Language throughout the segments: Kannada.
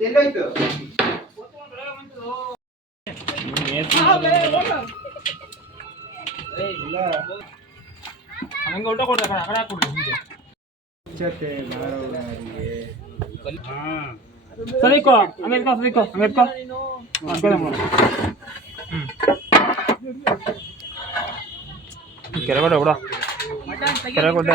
ಎಲ್ಲೋಯ್ತು ಹಂಗೆ ಊಟ ಕೊಡ್ರಿ ಆ ಕಡೆ ಹಾಕ್ಬಿಡ್ರಿ ಹಿಂಗೆ ಸರಿಕೋ ಹಂಗೆ ಇಟ್ಕೋ ಸರಿಕೋ ಹಂಗೆ ಇಟ್ಕೋ ಕೆರೆಗಡೆ ಬಿಡ ಕೆರೆಗಡೆ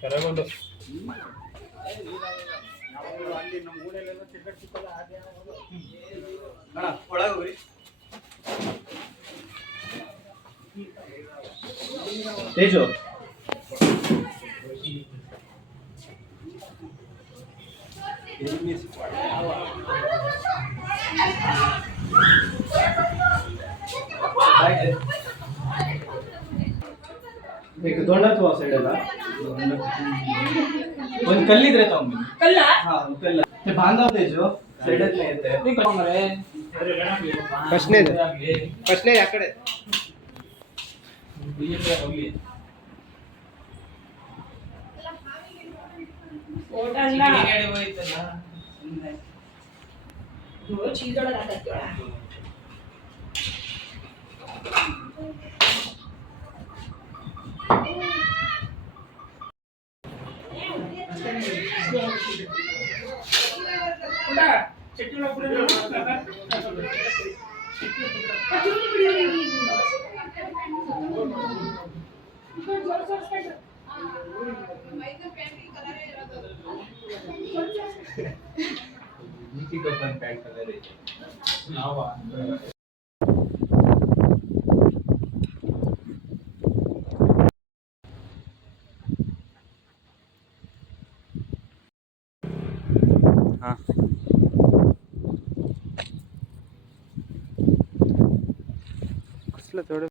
ಕೆರೆಗೊಂಡು ಒಳಗೋಗ್ರಿ ತೇಜು दोंडात साइड अಲ್ಲ ಒಂದು ಕಲ್ಲಿದ್ರೆ ತಗೊಂಬನ್ನಿ ಕಲ್ಲ ಹಾ ಕಲ್ಲ ते बांधा तेजो साइड ಅಲ್ಲಿ ಐತೆ ಫಸ್ಟ್ನೇ ಆ ಕಡೆ ಫೋಟೋ ಅಲ್ಲ ಗಾಡಿ ಹೋಯ್ತಲ್ಲ ಇದು ಚೀಲದೊಳಗೆ ಹಾಕತ್ತೀವ थोड़े